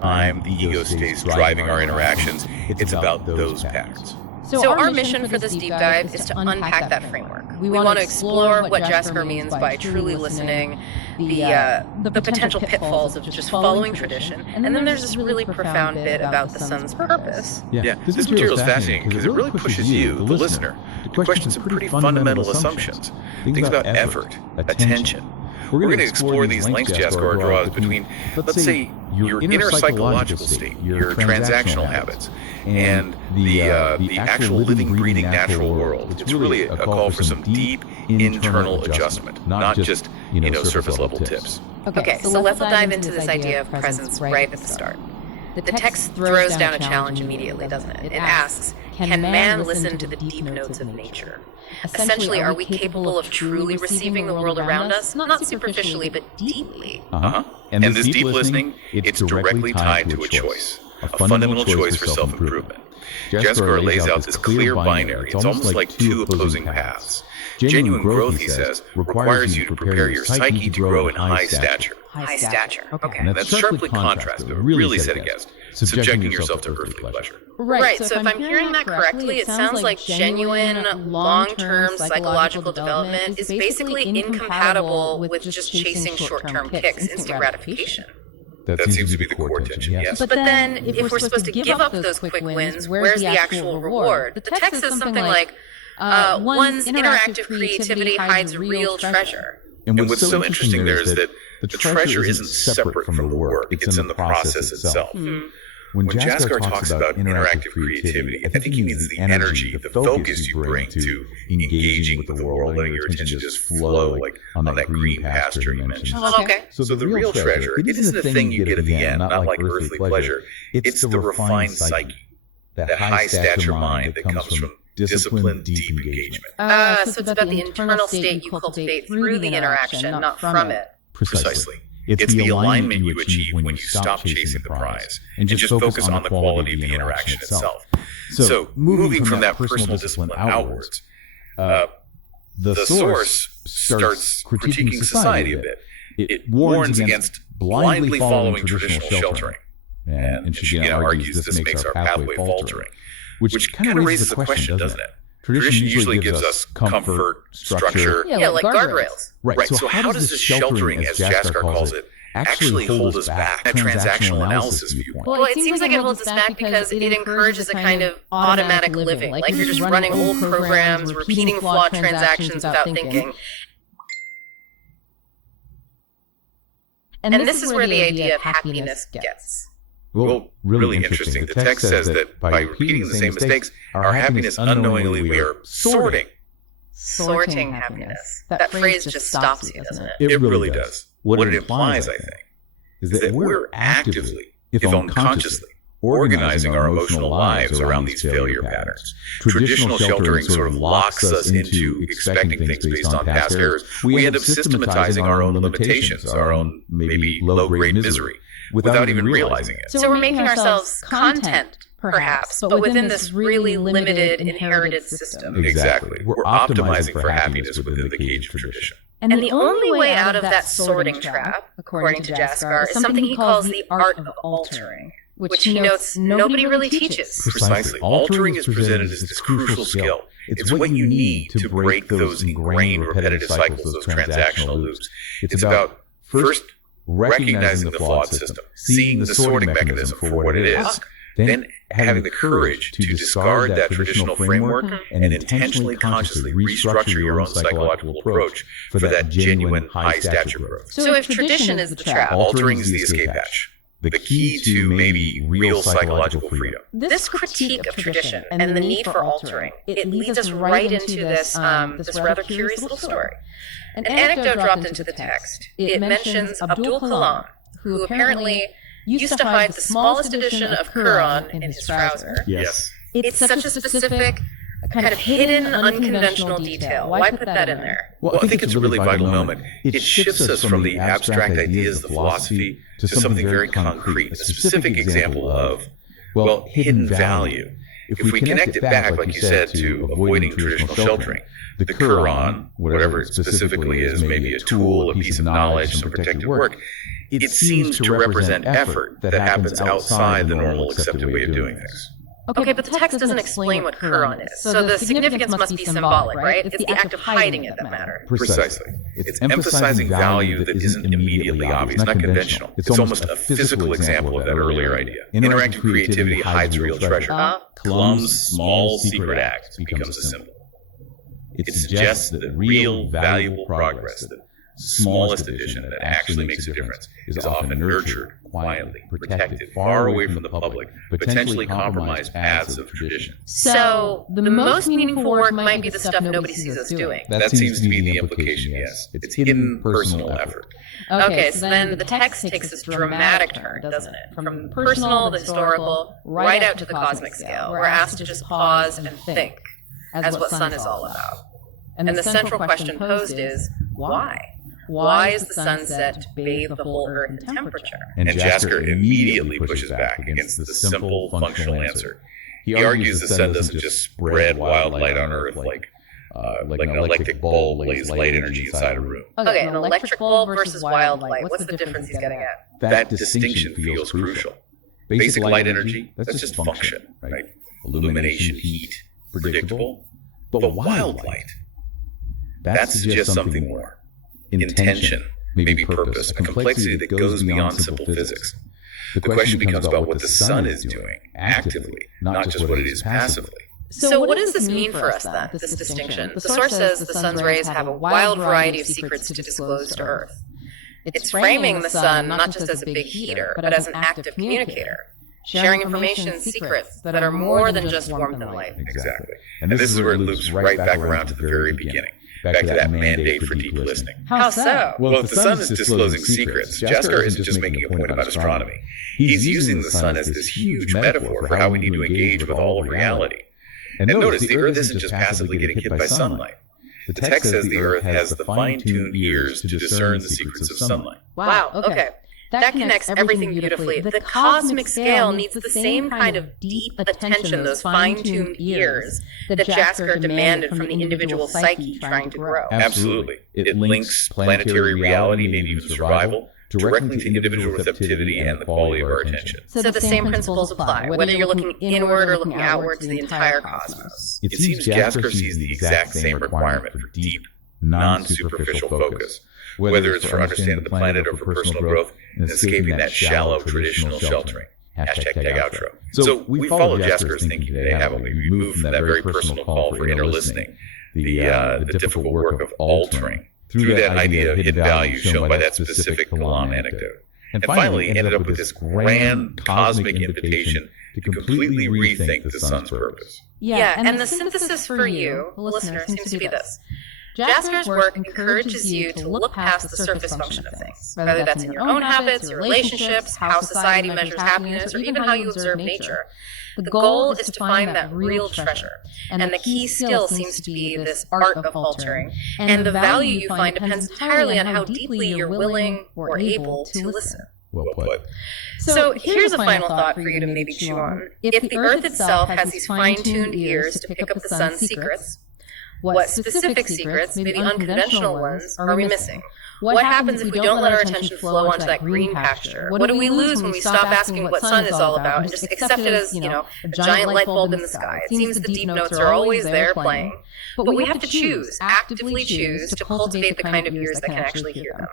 time, the ego states driving our interactions. It's about those patterns. So our mission for this deep dive is to unpack that framework. We want to explore what Jaskaar means by truly listening, the potential pitfalls of just following tradition, and then there's this really profound bit about the sun's purpose. Yeah, this material is fascinating because it really pushes you, the listener, to question some pretty fundamental assumptions. Things about effort, attention. We're going to explore these links Jaskaar draws between, let's say, your inner psychological state, your transactional habits, and the actual living, breathing, natural world. It's really a call for some deep internal adjustment, not just, surface level tips. Okay, so let's dive into this idea of presence right at the start. The text throws down a challenge immediately, doesn't it? It asks, can man listen to the deep notes of nature? Essentially, are we capable of truly receiving the world around us? Not superficially, but deeply. And this deep listening, it's directly tied to a choice, a fundamental choice for self-improvement. Jaskaar lays out this clear binary. It's almost like two opposing paths. Genuine growth, he says, requires you to prepare your psyche to grow in high stature. High stature. Okay. And that's sharply contrast, but really set against subjecting yourself to earthly pleasure. Right, so if I'm hearing that correctly, it sounds like genuine, long-term psychological development is basically incompatible with just chasing short-term kicks, instant gratification. That seems to be the core tension, yes. But then, if we're supposed to give up those quick wins, where's the actual reward? The text says something like, one's interactive creativity hides real treasure. And what's so interesting there is that the treasure isn't separate from the work. It's in the process itself. When Jaskaar talks about interactive creativity, I think he means the energy, the focus you bring to engaging with the world, letting your attention just flow like on that green pasture you mentioned. Okay. So the real treasure, it isn't the thing you get at the end, not like earthly pleasure. It's the refined psyche, that high stature mind that comes from disciplined, deep engagement. So it's about the internal state you cultivate through the interaction, not from it. Precisely. It's the alignment you achieve when you stop chasing the prize and just focus on the quality of the interaction itself. So, moving from that personal discipline outwards, the source starts critiquing society a bit. It warns against blindly following traditional sheltering. And argues this makes our pathway faltering, which kind of raises the question, doesn't it? Tradition usually gives us comfort, structure. Yeah, like guardrails. Right. So how does this sheltering, as Jaskaar calls it, actually hold us back? A transactional analysis viewpoint. Well, it seems like it holds us back because it encourages a kind of automatic living. Like you're just running old programs, repeating flawed transactions without thinking. And this is where the idea of happiness gets. Well, really interesting. The text says that by repeating the same mistakes, our happiness unknowingly we are sorting. Sorting happiness. That phrase just stops you, doesn't it? It really does. What it implies, I think, is that we're actively, if unconsciously, organizing our emotional lives around these failure patterns. Traditional sheltering sort of locks us into expecting things based on past errors. We end up systematizing our own limitations, our own maybe low-grade misery, without even realizing it. So we're making ourselves content, perhaps, but within this really limited, inherited system. Exactly. We're optimizing for happiness within the cage of tradition. And the only way out of that sorting trap, according to Jaskaar, is something he calls the art of altering, which he notes nobody really teaches. Precisely. Altering is presented as this crucial skill. It's what you need to break those ingrained repetitive cycles, those transactional loops. It's about first recognizing the flawed system, seeing the sorting mechanism for what it is, then having the courage to discard that traditional framework and intentionally, consciously restructure your own psychological approach for that genuine high stature growth. So if tradition is the trap, altering is the escape hatch, the key to maybe real psychological freedom. This critique of tradition and the need for altering, it leads us right into this rather curious little story. An anecdote dropped into the text. It mentions Abdul Kalam, who apparently used to hide the smallest edition of Quran in his trouser. Yes. It's such a specific, kind of hidden, unconventional detail. Why put that in there? Well, I think it's a really vital moment. It shifts us from the abstract ideas of philosophy to something very concrete, a specific example of, hidden value. If we connect it back, like you said, to avoiding traditional sheltering, the Quran, whatever it specifically is, maybe a tool, a piece of knowledge, some protected work, it seems to represent effort that happens outside the normal accepted way of doing things. Okay, but the text doesn't explain what Chiron is. So the significance must be symbolic, right? It's the act of hiding it that matters. Precisely. It's emphasizing value that isn't immediately obvious, not conventional. It's almost a physical example of that earlier idea. Interactive creativity hides real treasure. Klum's small secret act becomes a symbol. It suggests that real, valuable progress, the smallest addition that actually makes a difference, is often nurtured, quietly, protected, far away from the public, potentially compromised paths of tradition. So the most meaningful work might be the stuff nobody sees us doing. That seems to be the implication, yes. It's hidden personal effort. Okay, so then the text takes this dramatic turn, doesn't it? From personal, the historical, right out to the cosmic scale. We're asked to just pause and think, as what sun is all about. And the central question posed is, why? Why is the sun set to bathe the whole Earth in temperature? And Jasker immediately pushes back against the simple, functional answer. He argues the sun doesn't just spread wild light on Earth like an electric bulb lays light energy inside a room. Okay, an electric bulb versus wild light. What's the difference he's getting at? That distinction feels crucial. Basic light energy, that's just function, right? Illumination, heat, predictable. But wild light, that suggests something more. Intention, maybe purpose, a complexity that goes beyond simple physics. The question becomes about what the sun is doing actively, not just what it is passively. So what does this mean for us then, this distinction? The source says the sun's rays have a wild variety of secrets to disclose to Earth. It's framing the sun not just as a big heater, but as an active communicator, sharing information and secrets that are more than just warmth and light. Exactly. And this is where it loops right back around to the very beginning. Back to that mandate for deep listening. How so? Well, if the sun is disclosing secrets, Jasker isn't just making a point about astronomy. He's using the sun as this huge metaphor for how we need to engage with all of reality. And notice, the Earth isn't just passively getting hit by sunlight. The text says the Earth has the fine-tuned ears to discern the secrets of sunlight. Wow, okay. That connects everything beautifully. The cosmic scale needs the same kind of deep attention, those fine-tuned ears, that Jasker demanded from the individual psyche trying to grow. Absolutely. It links planetary reality, maybe even survival, directly to individual receptivity and the quality of our attention. So the same principles apply, whether you're looking inward or looking outward to the entire cosmos. It seems Jasker sees the exact same requirement for deep, non-superficial focus, whether it's for understanding the planet or for personal growth and escaping that shallow traditional sheltering. Hashtag tag outro. So we follow Jasker's thinking today, haven't we? We move from that very personal call for inner listening, the difficult work of altering, through that idea of hidden value shown by that specific Kalam anecdote. And finally ended up with this grand cosmic invitation to completely rethink the sun's purpose. Yeah, and the synthesis for you, the listener, seems to be this. Jasker's work encourages you to look past the surface function of things, whether that's in your own habits, your relationships, how society measures happiness, or even how you observe nature. The goal is to find that real treasure, and the key still seems to be this art of altering, and the value you find depends entirely on how deeply you're willing or able to listen. Well put. So here's a final thought for you to maybe chew on. If the Earth itself has these fine-tuned ears to pick up the sun's secrets, what specific secrets, maybe unconventional ones, are we missing? What happens if we don't let our attention flow onto that green pasture? What do we lose when we stop asking what sun is all about and just accept it as, a giant light bulb in the sky? It seems the deep notes are always there playing. But we have to choose, actively choose, to cultivate the kind of ears that can actually hear them.